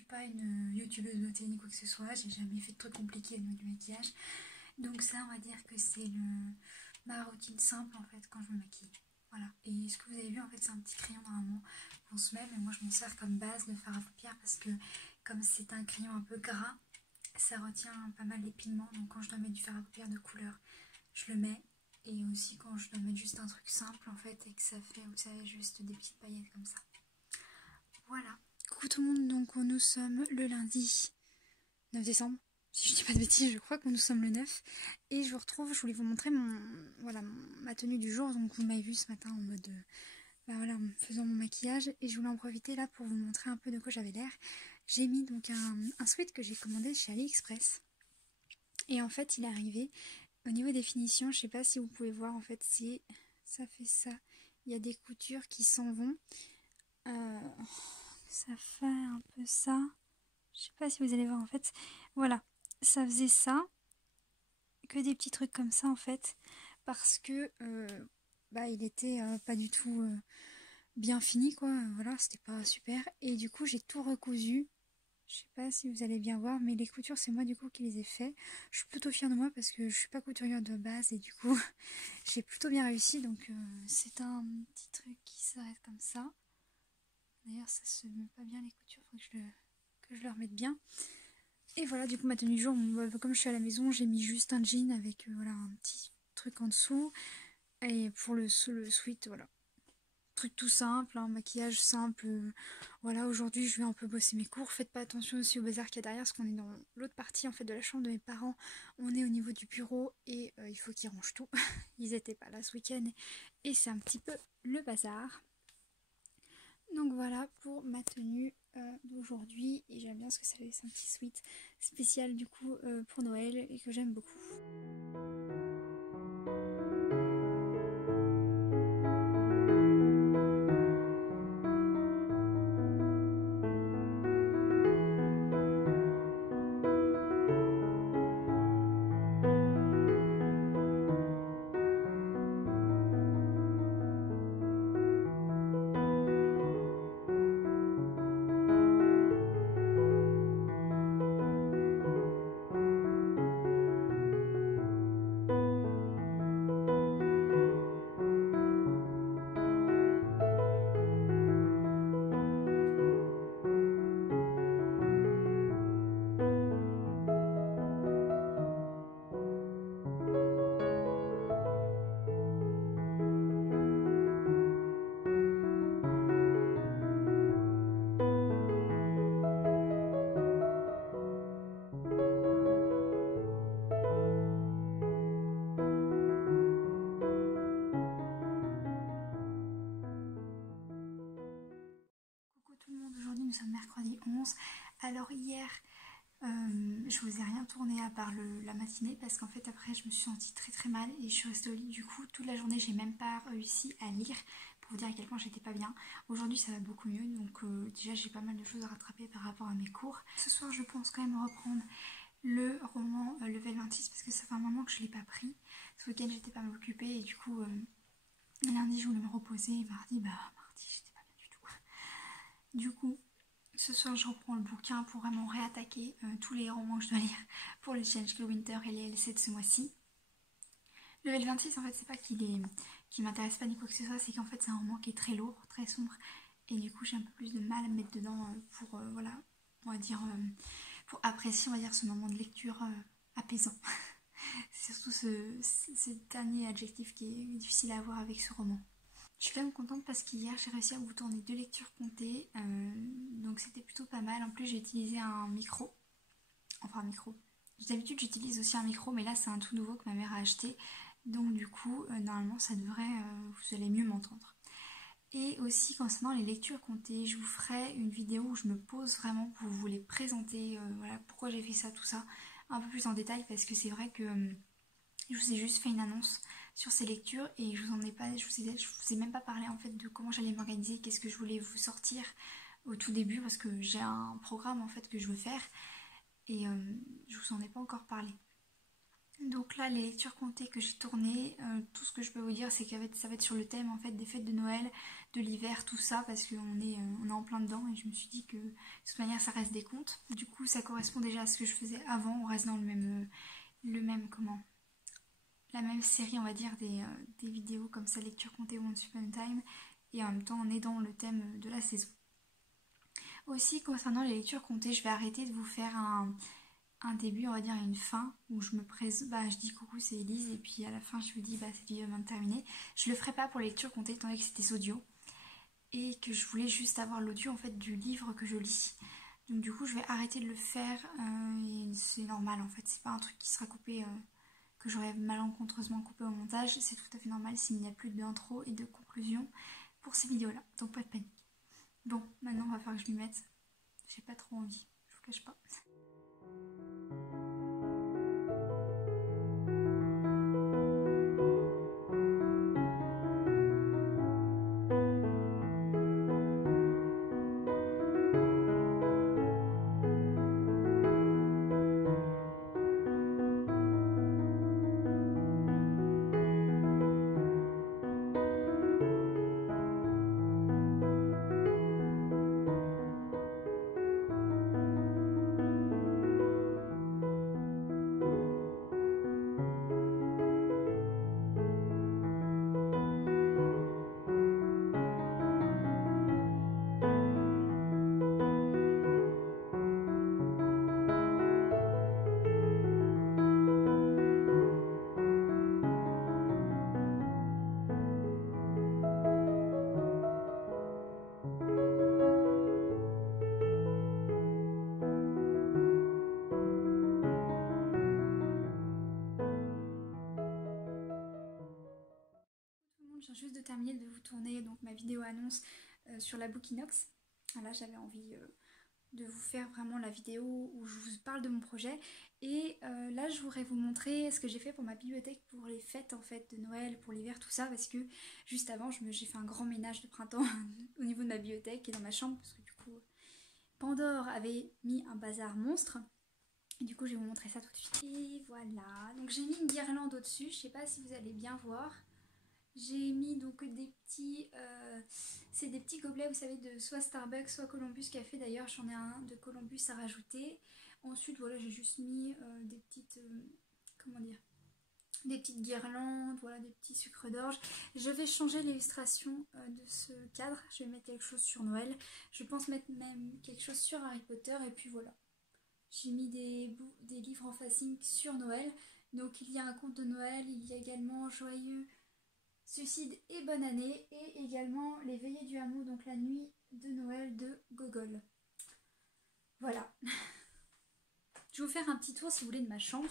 suis pas une youtubeuse beauté ni quoi que ce soit, j'ai jamais fait de trucs compliqués au niveau du maquillage. Donc ça, on va dire que c'est ma routine simple en fait quand je me maquille. Voilà. Et ce que vous avez vu, en fait, c'est un petit crayon normalement qu'on se met, mais moi je m'en sers comme base de fard à paupières parce que comme c'est un crayon un peu gras, ça retient pas mal les pigments. Donc quand je dois mettre du fard à paupières de couleur, je le mets. Et aussi quand je dois mettre juste un truc simple en fait et que ça fait, vous savez, juste des petites paillettes comme ça. Voilà. Coucou tout le monde, donc nous sommes le lundi 9 décembre. Si je dis pas de bêtises, je crois que nous sommes le 9. Et je vous retrouve, je voulais vous montrer ma tenue du jour. Donc vous m'avez vu ce matin en mode, voilà, en faisant mon maquillage. Et je voulais en profiter là pour vous montrer un peu de quoi j'avais l'air. J'ai mis donc un sweat que j'ai commandé chez AliExpress. Et en fait il est arrivé. Au niveau des finitions, je sais pas si vous pouvez voir, en fait ça fait ça. Il y a des coutures qui s'en vont. Ça fait un peu ça. Je sais pas si vous allez voir en fait. Voilà, ça faisait ça. Que des petits trucs comme ça en fait. Parce que il était pas du tout bien fini quoi. Voilà, c'était pas super. Et du coup j'ai tout recousu. Je sais pas si vous allez bien voir, mais les coutures c'est moi du coup qui les ai fait. Je suis plutôt fière de moi parce que je suis pas couturière de base et du coup j'ai plutôt bien réussi. Donc c'est un petit truc qui s'arrête comme ça. D'ailleurs ça se met pas bien les coutures, faut que je le remette bien. Et voilà, du coup ma tenue du jour, comme je suis à la maison, j'ai mis juste un jean avec voilà, un petit truc en dessous. Et pour le sweat, voilà. Truc tout simple, hein, maquillage simple. Voilà, aujourd'hui je vais un peu bosser mes cours. Faites pas attention aussi au bazar qu'il y a derrière, parce qu'on est dans l'autre partie en fait de la chambre de mes parents. On est au niveau du bureau et il faut qu'ils rangent tout. Ils étaient pas là ce week-end et c'est un petit peu le bazar. Donc voilà pour ma tenue d'aujourd'hui, et j'aime bien ce que ça fait, c'est un petit sweat spécial du coup pour Noël et que j'aime beaucoup. Coucou tout le monde, aujourd'hui nous sommes mercredi 11. Alors hier je vous ai rien tourné à part la matinée parce qu'en fait après je me suis sentie très très mal et je suis restée au lit. Du coup toute la journée j'ai même pas réussi à lire pour vous dire à quel point j'étais pas bien. Aujourd'hui ça va beaucoup mieux, donc déjà j'ai pas mal de choses à rattraper par rapport à mes cours. Ce soir je pense quand même reprendre le roman Level 26 parce que ça fait un moment que je l'ai pas pris. Ce week-end j'étais pas mal occupée et du coup lundi je voulais me reposer et mardi j'étais pas bien du tout. Du coup ce soir je reprends le bouquin pour vraiment réattaquer tous les romans que je dois lire pour le Challenge Glow Winter et les LC de ce mois-ci. Level 26 en fait c'est pas qu'il m'intéresse pas ni quoi que ce soit, c'est qu'en fait c'est un roman qui est très lourd, très sombre et du coup j'ai un peu plus de mal à me mettre dedans pour voilà, on va dire pour apprécier on va dire ce moment de lecture apaisant. C'est surtout ce dernier adjectif qui est difficile à avoir avec ce roman. Je suis quand même contente parce qu'hier j'ai réussi à vous tourner 2 lectures comptées, donc c'était plutôt pas mal. En plus j'ai utilisé un micro, enfin un micro. D'habitude j'utilise aussi un micro mais là c'est un tout nouveau que ma mère a acheté, donc du coup normalement ça devrait, vous allez mieux m'entendre. Et aussi concernant les lectures comptées, je vous ferai une vidéo où je me pose vraiment pour vous les présenter, voilà pourquoi j'ai fait ça, tout ça, un peu plus en détail parce que c'est vrai que je vous ai juste fait une annonce sur ces lectures et je vous ai même pas parlé en fait de comment j'allais m'organiser, qu'est-ce que je voulais vous sortir au tout début parce que j'ai un programme en fait que je veux faire et je vous en ai pas encore parlé. Donc là, les lectures comptées que j'ai tournées, tout ce que je peux vous dire, c'est que ça va être sur le thème en fait des fêtes de Noël, de l'hiver, tout ça, parce on est en plein dedans et je me suis dit que de toute manière ça reste des contes. Du coup, ça correspond déjà à ce que je faisais avant. On reste dans la même série, on va dire, des vidéos comme ça, lecture comptée Once Upon a Time, et en même temps, on est dans le thème de la saison. Aussi, concernant les lectures comptées, je vais arrêter de vous faire un début, on va dire une fin, où je me présente, je dis coucou c'est Elise, et puis à la fin je vous dis cette vidéo vient de terminer. Je le ferai pas pour les lectures comptées étant donné que c'était audio, et que je voulais juste avoir l'audio en fait du livre que je lis. Donc du coup je vais arrêter de le faire, et c'est normal en fait, c'est pas un truc qui sera coupé, que j'aurais malencontreusement coupé au montage, c'est tout à fait normal s'il n'y a plus d'intro et de conclusion pour ces vidéos là, donc pas de panique. Bon, maintenant on va falloir que je m'y mette, j'ai pas trop envie, je vous cache pas. Je viens juste de terminer de vous tourner donc ma vidéo annonce sur la Bookinox. Là j'avais envie de vous faire vraiment la vidéo où je vous parle de mon projet, et là je voudrais vous montrer ce que j'ai fait pour ma bibliothèque pour les fêtes en fait de Noël, pour l'hiver, tout ça, parce que juste avant j'ai fait un grand ménage de printemps au niveau de ma bibliothèque et dans ma chambre, parce que du coup Pandore avait mis un bazar monstre. Et du coup je vais vous montrer ça tout de suite. Et voilà, donc j'ai mis une guirlande au dessus, je sais pas si vous allez bien voir. J'ai mis donc des petits, c'est des petits gobelets, vous savez, de soit Starbucks, soit Columbus Café. D'ailleurs, j'en ai un de Columbus à rajouter. Ensuite, voilà, j'ai juste mis des petites, comment dire, des petites guirlandes, voilà, des petits sucres d'orge. Je vais changer l'illustration de ce cadre. Je vais mettre quelque chose sur Noël. Je pense mettre même quelque chose sur Harry Potter. Et puis voilà, j'ai mis des livres en facing sur Noël. Donc il y a un conte de Noël, il y a également Joyeux Suicide et Bonne Année, et également Les Veillées du Hameau, donc la nuit de Noël de Gogol. Voilà. Je vais vous faire un petit tour si vous voulez de ma chambre.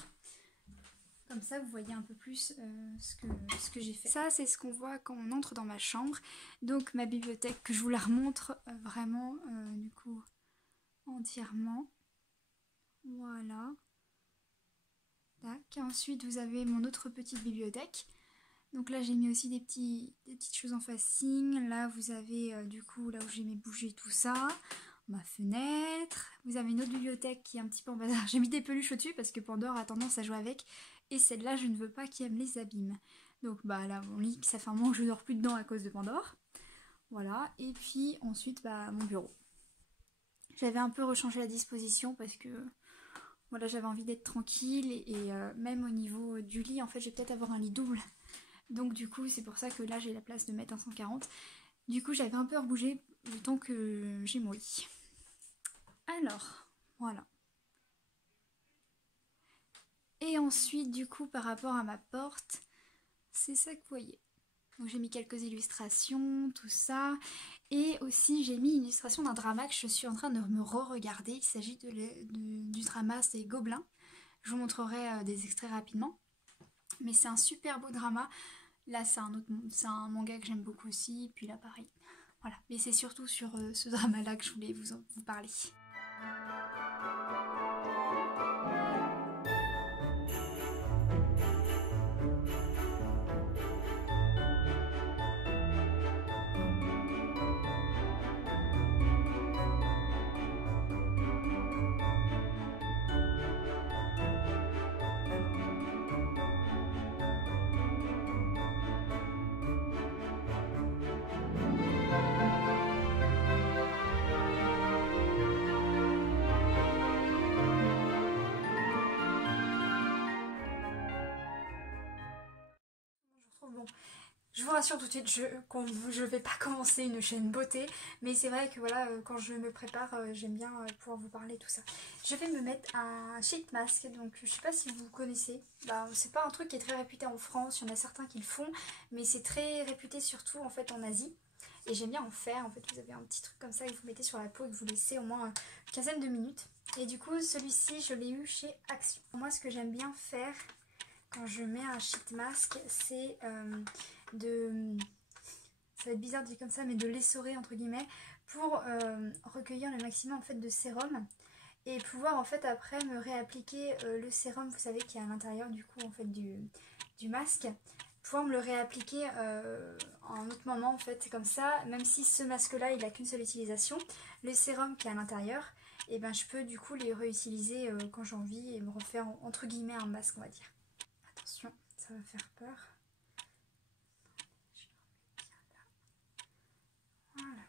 Comme ça vous voyez un peu plus ce que j'ai fait. Ça c'est ce qu'on voit quand on entre dans ma chambre. Donc ma bibliothèque, que je vous la remontre vraiment du coup entièrement. Voilà. Tac. Ensuite vous avez mon autre petite bibliothèque. Donc là j'ai mis aussi des petites choses en facing. Là vous avez du coup là où j'ai mes bougies, tout ça. Ma fenêtre. Vous avez une autre bibliothèque qui est un petit peu en bazar. J'ai mis des peluches au-dessus parce que Pandore a tendance à jouer avec. Et celle-là je ne veux pas qu'elle me les abîme. Donc là mon lit, ça fait un moment que je ne dors plus dedans à cause de Pandore. Voilà. Et puis ensuite mon bureau. J'avais un peu rechangé la disposition parce que voilà, j'avais envie d'être tranquille. Et même au niveau du lit, en fait je vais peut-être avoir un lit double. Donc du coup c'est pour ça que là j'ai la place de mettre un 140. Du coup j'avais un peu rebougé le temps que j'ai mon lit. Alors voilà. Et ensuite du coup par rapport à ma porte, c'est ça que vous voyez. Donc j'ai mis quelques illustrations, tout ça. Et aussi j'ai mis une illustration d'un drama que je suis en train de me re-regarder. Il s'agit du drama, c'est Gobelins. Je vous montrerai des extraits rapidement. Mais c'est un super beau drama. Là c'est un manga que j'aime beaucoup aussi, puis là pareil. Voilà, mais c'est surtout sur ce drama là que je voulais vous parler. bon, je vous rassure tout de suite, je vais pas commencer une chaîne beauté, mais c'est vrai que voilà, quand je me prépare, j'aime bien pouvoir vous parler tout ça. Je vais me mettre un sheet mask, donc je sais pas si vous connaissez, bah, c'est pas un truc qui est très réputé en France, il y en a certains qui le font, mais c'est très réputé surtout en fait en Asie. Et j'aime bien en faire, en fait vous avez un petit truc comme ça que vous mettez sur la peau et que vous laissez au moins une quinzaine de minutes. Et du coup celui-ci je l'ai eu chez Action. Moi ce que j'aime bien faire quand je mets un sheet mask, c'est ça va être bizarre de dire comme ça, mais de l'essorer entre guillemets pour recueillir le maximum en fait de sérum et pouvoir en fait après me réappliquer le sérum, vous savez qui est à l'intérieur du coup en fait du masque, pouvoir me le réappliquer à un autre moment en fait. C'est comme ça, même si ce masque là il a qu'une seule utilisation, le sérum qui est à l'intérieur, et ben je peux du coup les réutiliser quand j'ai envie et me refaire entre guillemets un masque on va dire. Attention, ça va faire peur. Voilà.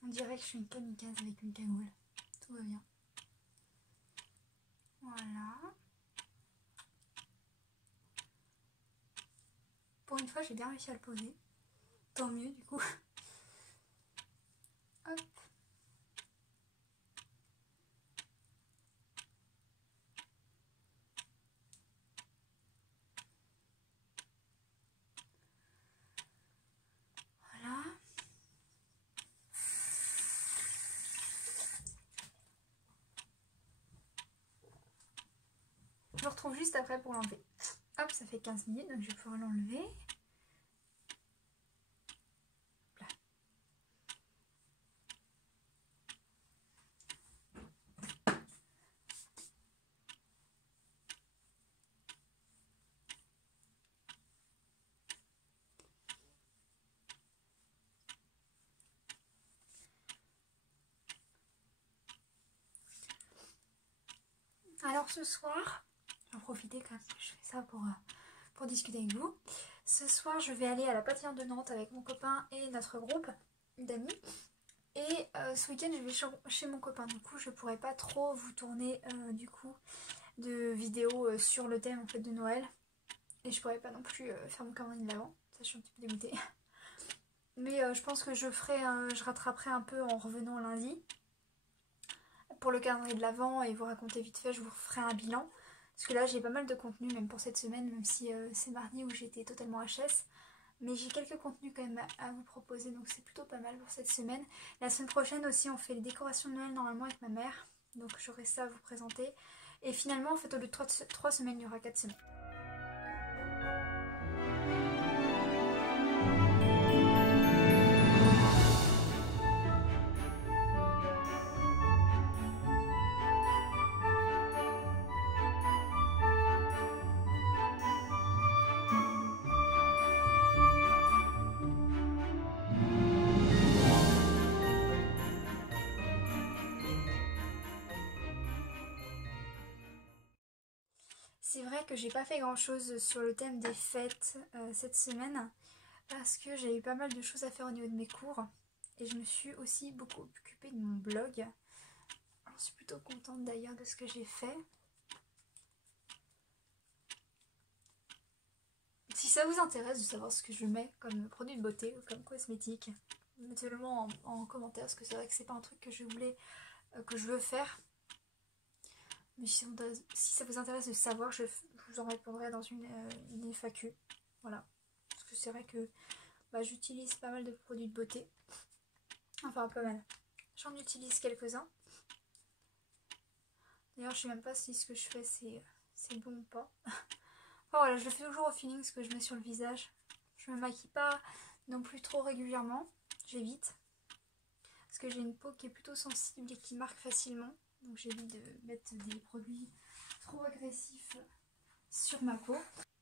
On dirait que je suis une kamikaze avec une cagoule. Tout va bien. Voilà. Pour une fois, j'ai bien réussi à le poser. Tant mieux du coup. Hop. Voilà. Je me retrouve juste après pour l'enlever. Hop, ça fait 15 minutes, donc je vais pouvoir l'enlever. Alors ce soir, je vais en profiter quand même que je fais ça pour discuter avec vous. Ce soir, je vais aller à la Patinoire de Nantes avec mon copain et notre groupe d'amis. Et ce week-end, je vais chez mon copain. Du coup, je pourrais pas trop vous tourner du coup de vidéos sur le thème en fait de Noël. Et je pourrais pas non plus faire mon calendrier de l'avant. Ça, je suis un petit peu dégoûtée. Mais je pense que je rattraperai un peu en revenant lundi pour le calendrier de l'avant et vous raconter vite fait, je vous ferai un bilan. Parce que là j'ai pas mal de contenu même pour cette semaine, même si c'est mardi où j'étais totalement HS. Mais j'ai quelques contenus quand même à vous proposer, donc c'est plutôt pas mal pour cette semaine. La semaine prochaine aussi on fait les décorations de Noël normalement avec ma mère. Donc j'aurai ça à vous présenter. Et finalement en fait au lieu de 3 semaines, il y aura 4 semaines. C'est vrai que j'ai pas fait grand chose sur le thème des fêtes cette semaine parce que j'ai eu pas mal de choses à faire au niveau de mes cours et je me suis aussi beaucoup occupée de mon blog. Je suis plutôt contente d'ailleurs de ce que j'ai fait. Si ça vous intéresse de savoir ce que je mets comme produit de beauté ou comme cosmétique, mettez-le moi en commentaire parce que c'est vrai que c'est pas un truc que je veux faire. Mais si ça vous intéresse de savoir, je vous en répondrai dans une FAQ. Voilà. Parce que c'est vrai que j'utilise pas mal de produits de beauté. Enfin, pas mal. J'en utilise quelques-uns. D'ailleurs, je sais même pas si ce que je fais c'est bon ou pas. Enfin voilà, je le fais toujours au feeling ce que je mets sur le visage. Je me maquille pas non plus trop régulièrement. J'évite. Parce que j'ai une peau qui est plutôt sensible et qui marque facilement. Donc j'évite de mettre des produits trop agressifs sur ma peau.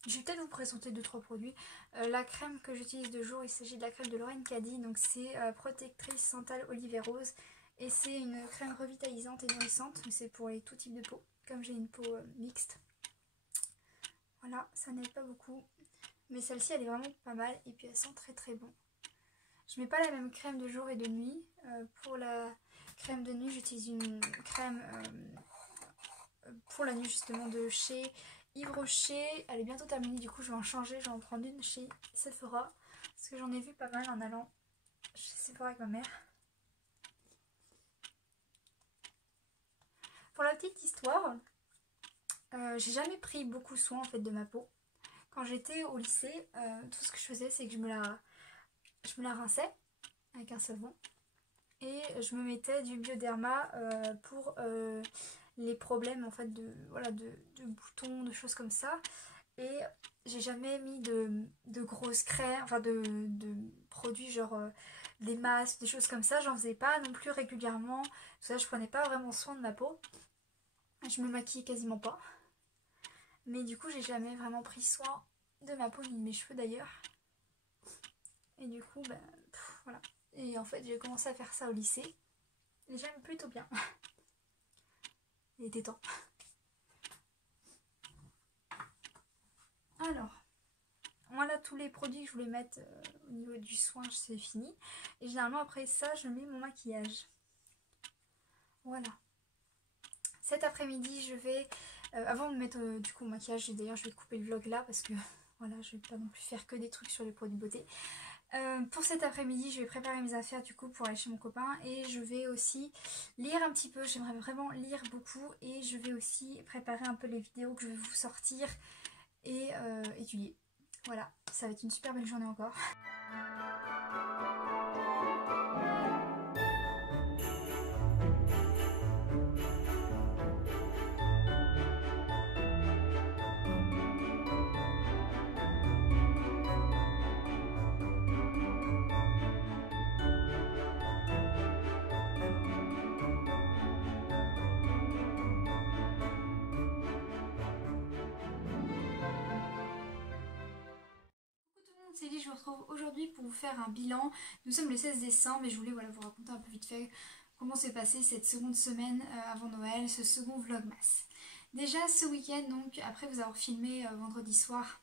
Je vais peut-être vous présenter 2-3 produits. La crème que j'utilise de jour, il s'agit de la crème de Lorraine Caddy. Donc c'est protectrice santal olive et rose. Et c'est une crème revitalisante et nourrissante. C'est pour les tout types de peau. Comme j'ai une peau mixte. Voilà, ça n'aide pas beaucoup. Mais celle-ci elle est vraiment pas mal. Et puis elle sent très très bon. Je mets pas la même crème de jour et de nuit. Pour la crème de nuit, j'utilise une crème pour la nuit justement de chez Yves Rocher. Elle est bientôt terminée, du coup je vais en changer. Je vais en prendre une chez Sephora. Parce que j'en ai vu pas mal en allant chez Sephora avec ma mère. Pour la petite histoire, j'ai jamais pris beaucoup soin en fait de ma peau. Quand j'étais au lycée, tout ce que je faisais c'est que je me la rinçais avec un savon. Et je me mettais du Bioderma pour les problèmes en fait de boutons, de choses comme ça. Et j'ai jamais mis de grosses crèmes, enfin de produits genre des masques, des choses comme ça. J'en faisais pas non plus régulièrement. Tout ça, je prenais pas vraiment soin de ma peau. Je me maquillais quasiment pas. Mais du coup, j'ai jamais vraiment pris soin de ma peau ni de mes cheveux d'ailleurs. Et du coup, ben voilà. Et en fait, j'ai commencé à faire ça au lycée. Et j'aime plutôt bien. Il était temps. Alors, voilà tous les produits que je voulais mettre au niveau du soin, c'est fini. Et généralement après ça, je mets mon maquillage. Voilà. Cet après-midi, je vais... avant de mettre du coup mon maquillage, d'ailleurs je vais couper le vlog là parce que voilà, je vais pas non plus faire que des trucs sur les produits beauté. Pour cet après-midi, je vais préparer mes affaires du coup pour aller chez mon copain et je vais aussi lire un petit peu. J'aimerais vraiment lire beaucoup et je vais aussi préparer un peu les vidéos que je vais vous sortir et étudier. Voilà, ça va être une super belle journée encore. C'est dit, je vous retrouve aujourd'hui pour vous faire un bilan. Nous sommes le 16 décembre et je voulais vous raconter un peu vite fait comment s'est passée cette seconde semaine avant Noël, ce second vlogmas. Déjà ce week-end, donc après vous avoir filmé vendredi soir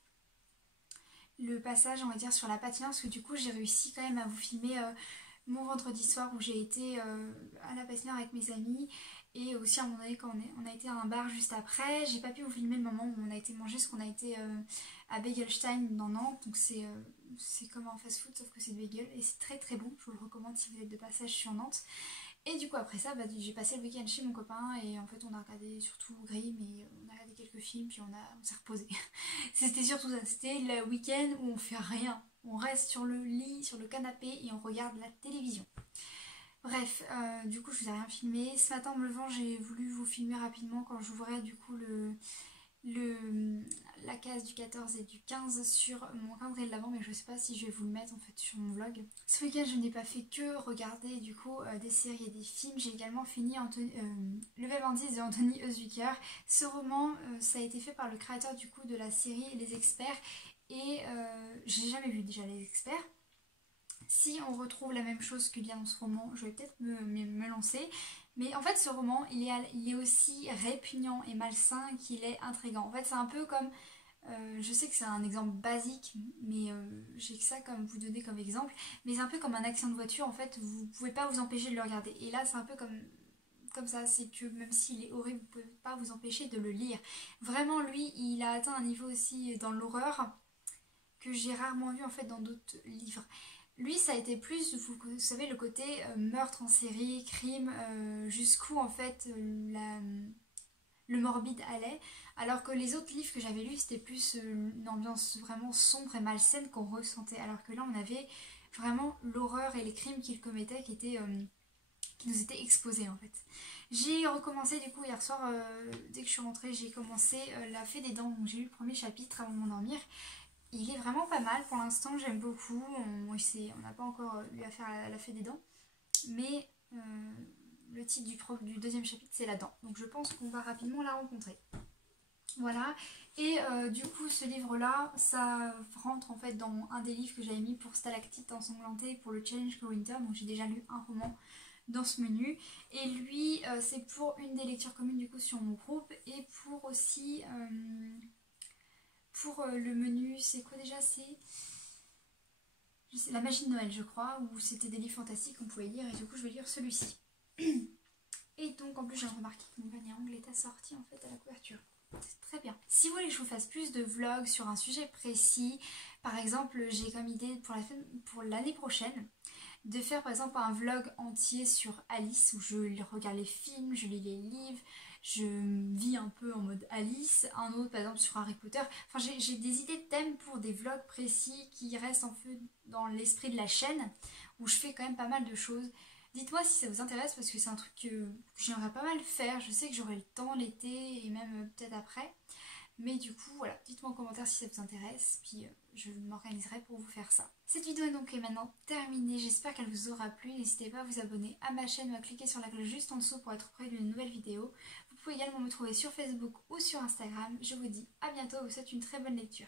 le passage on va dire sur la patinoire, parce que du coup j'ai réussi quand même à vous filmer mon vendredi soir où j'ai été à la patinoire avec mes amis. Et aussi à un moment donné quand on a été à un bar juste après, j'ai pas pu vous filmer le moment où on a été manger parce qu'on a été à Begelstein dans Nantes. Donc c'est comme un fast food sauf que c'est de bagel et c'est très très bon, je vous le recommande si vous êtes de passage sur Nantes. Et du coup après ça j'ai passé le week-end chez mon copain et en fait on a regardé surtout Grimm et on a regardé quelques films puis on s'est reposé. C'était surtout ça, c'était le week-end où on fait rien, on reste sur le lit, sur le canapé et on regarde la télévision. Bref, du coup je vous ai rien filmé. Ce matin en me levant j'ai voulu vous filmer rapidement quand j'ouvrais du coup la case du 14 et du 15 sur mon calendrier de l'avant, mais je sais pas si je vais vous le mettre en fait sur mon vlog. Ce week-end je n'ai pas fait que regarder du coup des séries et des films. J'ai également fini Le Web Indice de Anthony Ozwicker. Ce roman ça a été fait par le créateur du coup de la série Les Experts et j'ai jamais vu déjà Les Experts. Si on retrouve la même chose qu'il y a dans ce roman, je vais peut-être me lancer. Mais en fait, ce roman, il est aussi répugnant et malsain qu'il est intriguant. En fait, c'est un peu comme... je sais que c'est un exemple basique, mais j'ai que ça comme vous donner comme exemple. Mais c'est un peu comme un accident de voiture, en fait, vous pouvez pas vous empêcher de le regarder. Et là, c'est un peu comme ça, c'est que même s'il est horrible, vous pouvez pas vous empêcher de le lire. Vraiment, lui, il a atteint un niveau aussi dans l'horreur que j'ai rarement vu en fait dans d'autres livres. Lui, ça a été plus, vous savez, le côté meurtre en série, crime, jusqu'où en fait le morbide allait. Alors que les autres livres que j'avais lus, c'était plus une ambiance vraiment sombre et malsaine qu'on ressentait. Alors que là, on avait vraiment l'horreur et les crimes qu'il commettait qui nous étaient exposés en fait. J'ai recommencé du coup hier soir, dès que je suis rentrée, j'ai commencé La Fée des Dents. Donc j'ai lu le premier chapitre avant de m'endormir. Il est vraiment pas mal pour l'instant, j'aime beaucoup. On n'a pas encore eu affaire à La Fée des Dents. Mais le titre du deuxième chapitre, c'est La Dent. Donc je pense qu'on va rapidement la rencontrer. Voilà, et du coup ce livre-là, ça rentre en fait dans un des livres que j'avais mis pour Stalactite ensanglantée pour le challenge Winter, donc j'ai déjà lu un roman dans ce menu. Et lui, c'est pour une des lectures communes du coup sur mon groupe et pour aussi pour le menu, c'est quoi déjà? C'est la magie de Noël, je crois, où c'était des livres fantastiques qu'on pouvait lire et du coup je vais lire celui-ci. Et donc en plus j'ai remarqué que mon panier anglais est assorti en fait à la couverture. C'est très bien. Si vous voulez que je vous fasse plus de vlogs sur un sujet précis, par exemple j'ai comme idée pour l'année prochaine de faire par exemple un vlog entier sur Alice où je regarde les films, je lis les livres, je vis un peu en mode Alice, un autre par exemple sur Harry Potter. Enfin j'ai des idées de thèmes pour des vlogs précis qui restent en fait dans l'esprit de la chaîne où je fais quand même pas mal de choses. Dites-moi si ça vous intéresse parce que c'est un truc que j'aimerais pas mal faire. Je sais que j'aurai le temps l'été et même peut-être après. Mais du coup, voilà, dites-moi en commentaire si ça vous intéresse, puis je m'organiserai pour vous faire ça. Cette vidéo est donc maintenant terminée, j'espère qu'elle vous aura plu. N'hésitez pas à vous abonner à ma chaîne ou à cliquer sur la cloche juste en dessous pour être près d'une nouvelle vidéo. Vous pouvez également me trouver sur Facebook ou sur Instagram. Je vous dis à bientôt, je vous souhaite une très bonne lecture.